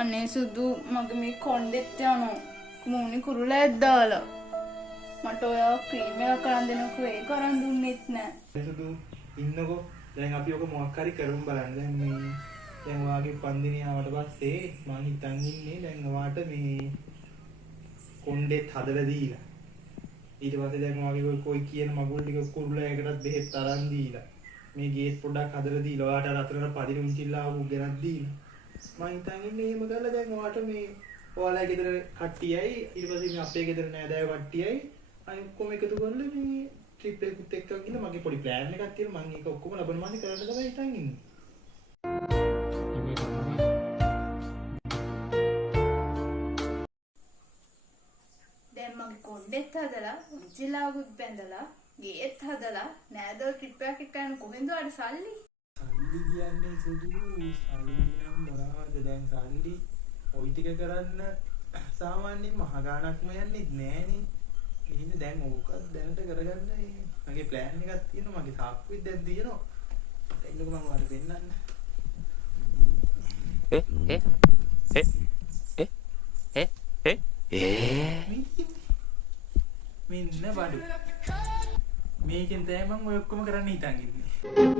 අනේ සුදු මගේ මේ කොණ්ඩෙත් යනවා. මූණේ කුරුලයක් දාලා. මට ඔයා ක්‍රීම් එකක් කරන් දෙනකෝ ඒක කරන් දුන්නෙත් නෑ. සුදු ඉන්නකෝ. දැන් අපි ඔක මොකක් හරි කරමු බලන්න. දැන් ඔයාගේ පන්දිනේ ආවට පස්සේ මං හිතන් ඉන්නේ දැන් ඔයාට මේ කොණ්ඩෙත් හදලා දීලා. ඊට පස්සේ දැන් ඔයාගේ කොයි කියන මගුල් ටික කුරුලයකටත් බෙහෙත් අරන් දීලා. මේ ගේට් පොඩ්ඩක් හදලා දීලා ඔයාට අතරට පදිනුම් කිල්ලා ආපු ගෙනත් දීලා. මං හිතන් ඉන්නේ එහෙම කරලා දැන් ඔයාට මේ ඔයාලා ගෙදර කට්ටියයි ඊට පස්සේ මේ අපේ ගෙදර නෑදෑයෝ කට්ටියයි අනිත් කොම එකතු කරලා මේ ට්‍රිප් එකකුත් එක්ක ගිහින් මගේ පොඩි ප්ලෑන් එකක් තියෙනවා මම ඒක ඔක්කොම ලබන මාසේ කරන්න තමයි හිතන් ඉන්නේ. දැන් මගේ කොණ්ඩෙත් හදලා උච්චිලාවුත් බැඳලා ගේත් හදලා නෑදෝ ට්‍රිප් එකක් යන කොහෙන්ද අර සල්ලි? සල්ලි කියන්නේ සුදු සල්ලි නම් මොනවද දැන් සල්ලි ඔයි ටික කරන්න සාමාන්‍යයෙන් මහ ගාණක්ම යන්නේ නෑනේ. එහෙනම් දැන් ඕක දැනට කරගන්න මගේ ප්ලෑන් එකක් තියෙනවා මගේ සාක්කුවෙත් දැන් තියෙනවා. එන්නකො මම ඔයාලට දෙන්නන්න. මෙන්න බඩු. මේකෙන් තමයි මම ඔය ඔක්කොම කරන්න හිතන් ඉන්නේ.